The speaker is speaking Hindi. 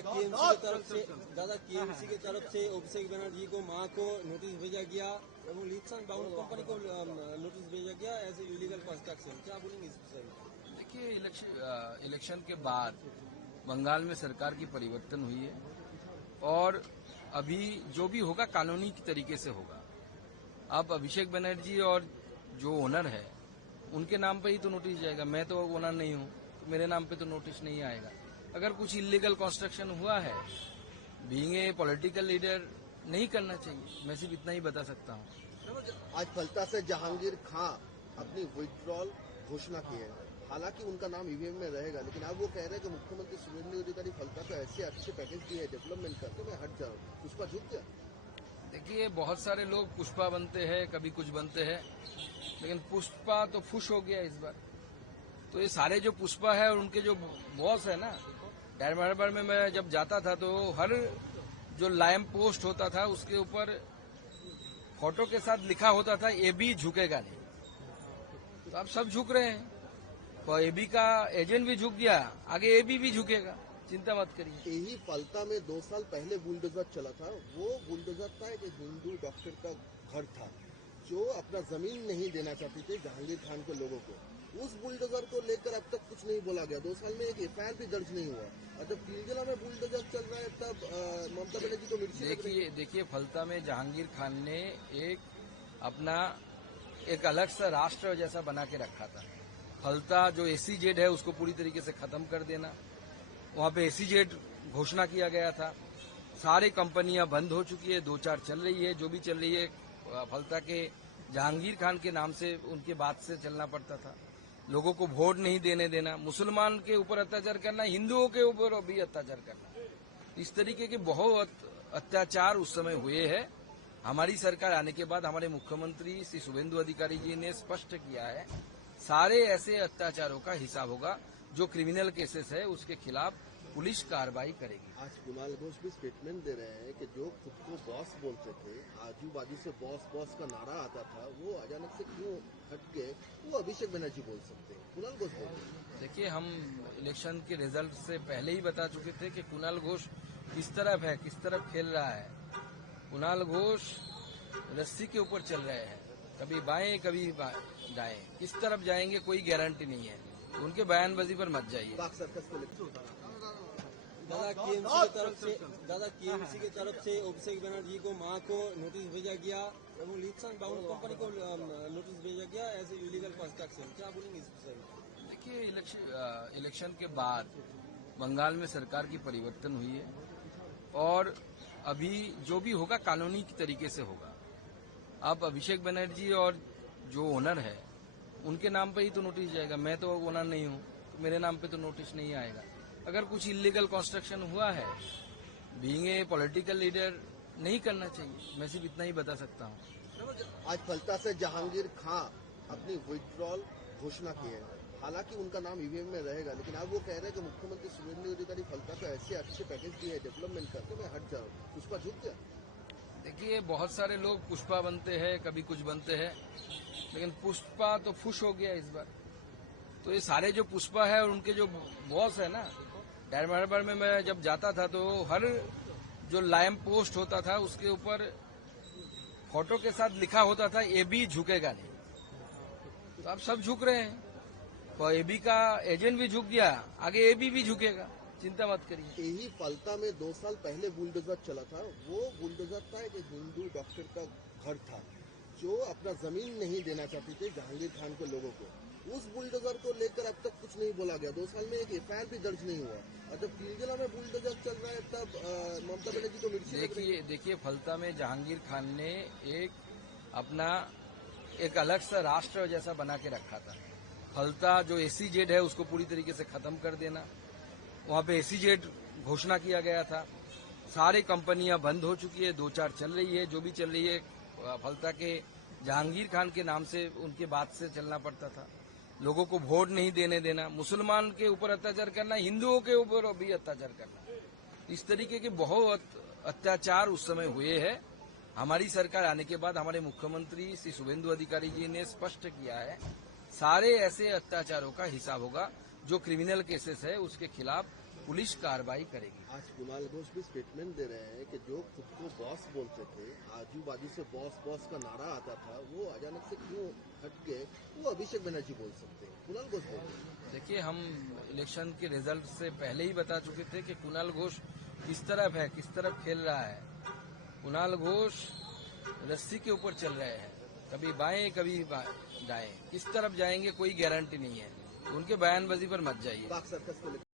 केएमसी की तरफ से अभिषेक बनर्जी को मां को नोटिस भेजा गया और लीप्स एंड बाउंड कंपनी को नोटिस भेजा गया एज ए इलीगल कंस्ट्रक्शन। क्या बोलेंगे इस विषय में? देखिए, इलेक्शन के बाद बंगाल में सरकार की परिवर्तन हुई है और अभी जो भी होगा कानूनी तरीके से होगा। अब अभिषेक बनर्जी और जो ओनर है उनके नाम पे ही तो नोटिस जाएगा। मैं तो ओनर नहीं हूँ, तो मेरे नाम पे तो नोटिस नहीं आएगा। अगर कुछ इलीगल कंस्ट्रक्शन हुआ है, बीइंग ए पॉलिटिकल लीडर नहीं करना चाहिए। मैं सिर्फ इतना ही बता सकता हूँ। आज फलता से जहांगीर खां अपनी विड्रॉल घोषणा की है। हालांकि उनका नाम ईवीएम में रहेगा, लेकिन अब वो कह रहे हैं कि मुख्यमंत्री शुभेंदु अधिकारी फलता को ऐसे अच्छे पैकेज दिए है डेवलपमेंट करके, मैं हट जाऊँ। पुष्पा झुक गया। देखिए, बहुत सारे लोग पुष्पा बनते हैं, कभी कुछ बनते हैं, लेकिन पुष्पा तो फुश हो गया इस बार। तो ये सारे जो पुष्पा है और उनके जो बॉस है ना, डायमंड में मैं जब जाता था तो हर जो लैंप पोस्ट होता था उसके ऊपर फोटो के साथ लिखा होता था एबी झुकेगा नहीं। तो अब सब झुक रहे हैं, तो एबी का एजेंट भी झुक गया, आगे एबी भी झुकेगा। चिंता मत करिए। यही फलता में 2 साल पहले बुलडोजर चला था। वो बुलडोजर था एक हिंदू डॉक्टर का घर था जो अपना जमीन नहीं देना चाहते थे जहांगीर खान के लोगों को। उस बुलडोजर को लेकर अब तक कुछ नहीं बोला गया। 2 साल में एक एफआईआर भी दर्ज नहीं हुआ और जब तिलजला में बुलडोजर चल रहा है तब ममता बनर्जी को मिर्ची। देखिए, फलता में जहांगीर खान ने अपना एक अलग सा राष्ट्र जैसा बना के रखा था। फलता जो एसीजेड है उसको पूरी तरीके से खत्म कर देना, वहां पे एसीजेड घोषणा किया गया था। सारी कंपनियां बंद हो चुकी है, 2-4 चल रही है। जो भी चल रही है फलता के जहांगीर खान के नाम से, उनके बात से चलना पड़ता था। लोगों को वोट नहीं देने देना, मुसलमान के ऊपर अत्याचार करना, हिंदुओं के ऊपर भी अत्याचार करना, इस तरीके के बहुत अत्याचार उस समय हुए हैं। हमारी सरकार आने के बाद हमारे मुख्यमंत्री श्री शुभेंदु अधिकारी जी ने स्पष्ट किया है, सारे ऐसे अत्याचारों का हिसाब होगा। जो क्रिमिनल केसेस है उसके खिलाफ पुलिस कार्रवाई करेगी। आज कुणाल घोष भी स्टेटमेंट दे रहे हैं कि जो खुद को बॉस बोलते थे, आजू बाजू से बॉस बॉस का नारा आता था, वो अचानक से क्यों हट गए, वो अभिषेक बनर्जी बोल सकते हैं। कुणाल घोष बोल रहे हैं। देखिए, हम इलेक्शन के रिजल्ट से पहले ही बता चुके थे कि कुणाल घोष किस तरफ है, किस तरफ खेल रहा है। कुणाल घोष रस्सी के ऊपर चल रहे हैं, कभी बाएं कभी दाएं, किस तरफ जाएंगे कोई गारंटी नहीं है। उनके बयानबाजी पर मत जाइए। केएमसी की तरफ से अभिषेक बनर्जी को मां को नोटिस भेजा गया और लीप्स एंड बाउंड कंपनी को नोटिस भेजा गया एज ए इलीगल कंस्ट्रक्शन। क्या बोलेंगे इस विषय में? देखिए, इलेक्शन के बाद बंगाल में सरकार की परिवर्तन हुई है और अभी जो भी होगा कानूनी तरीके से होगा। अब अभिषेक बनर्जी और जो ओनर है उनके नाम पे ही तो नोटिस जाएगा। मैं तो ओनर नहीं हूँ, तो मेरे नाम पे तो नोटिस नहीं आएगा। अगर कुछ इलीगल कंस्ट्रक्शन हुआ है, बीइंग ए पॉलिटिकल लीडर नहीं करना चाहिए। मैं सिर्फ इतना ही बता सकता हूँ। आज फलता से जहांगीर खां अपनी विड्रॉल घोषणा की है। हालांकि उनका नाम ईवीएम में रहेगा, लेकिन अब वो कह रहे हैं कि मुख्यमंत्री शुभेंदु अधिकारी फलता को ऐसे अच्छे पैकेज दिए है डेवलपमेंट करके, मैं हट जाऊँ। पुष्पा झुक गया। देखिए, बहुत सारे लोग पुष्पा बनते हैं, कभी कुछ बनते हैं, लेकिन पुष्पा तो फुश हो गया इस बार। तो ये सारे जो पुष्पा है और उनके जो बॉस है ना, डायमंड में मैं जब जाता था तो हर जो लैंप पोस्ट होता था उसके ऊपर फोटो के साथ लिखा होता था एबी झुकेगा नहीं। तो अब सब झुक रहे हैं, तो एबी का एजेंट भी झुक गया, आगे एबी भी झुकेगा। चिंता मत करिए। यही फलता में 2 साल पहले बुलडोजर चला था। वो बुलडोजर था एक हिंदू डॉक्टर का घर था जो अपना जमीन नहीं देना चाहते थे जहांगीर खान के लोगों को। उस बुलडोजर को लेकर अब तक कुछ नहीं बोला गया। 2 साल में एक एफआईआर भी दर्ज नहीं हुआ और जब तिलजला में बुलडोजर चल रहा है तब ममता बनर्जी को मिर्ची। देखिए, फलता में जहांगीर खान ने अपना एक अलग सा राष्ट्र जैसा बना के रखा था। फलता जो एसीजेड है उसको पूरी तरीके से खत्म कर देना, वहां पे एसीजेड घोषणा किया गया था। सारी कंपनियां बंद हो चुकी है, 2-4 चल रही है। जो भी चल रही है फलता के जहांगीर खान के नाम से, उनके बात से चलना पड़ता था। लोगों को वोट नहीं देने देना, मुसलमान के ऊपर अत्याचार करना, हिंदुओं के ऊपर भी अत्याचार करना, इस तरीके के बहुत अत्याचार उस समय हुए हैं। हमारी सरकार आने के बाद हमारे मुख्यमंत्री श्री शुभेंदु अधिकारी जी ने स्पष्ट किया है, सारे ऐसे अत्याचारों का हिसाब होगा। जो क्रिमिनल केसेस है उसके खिलाफ पुलिस कार्रवाई करेगी। आज कुणाल घोष भी स्टेटमेंट दे रहे हैं कि जो खुद को बॉस बोलते थे, आजू बाजू से बॉस बॉस का नारा आता था, वो अचानक से क्यों हट गए, वो अभिषेक बनर्जी बोल सकते हैं, कुणाल घोष बोल रहे हैं। देखिए, हम इलेक्शन के रिजल्ट से पहले ही बता चुके थे कि कुणाल घोष किस तरफ है, किस तरफ खेल रहा है। कुणाल घोष रस्सी के ऊपर चल रहे हैं, कभी बाएं कभी दाएं, किस तरफ जाएंगे कोई गारंटी नहीं है। उनके बयानबाजी पर मत जाइए। बाग सर्कस को लेकर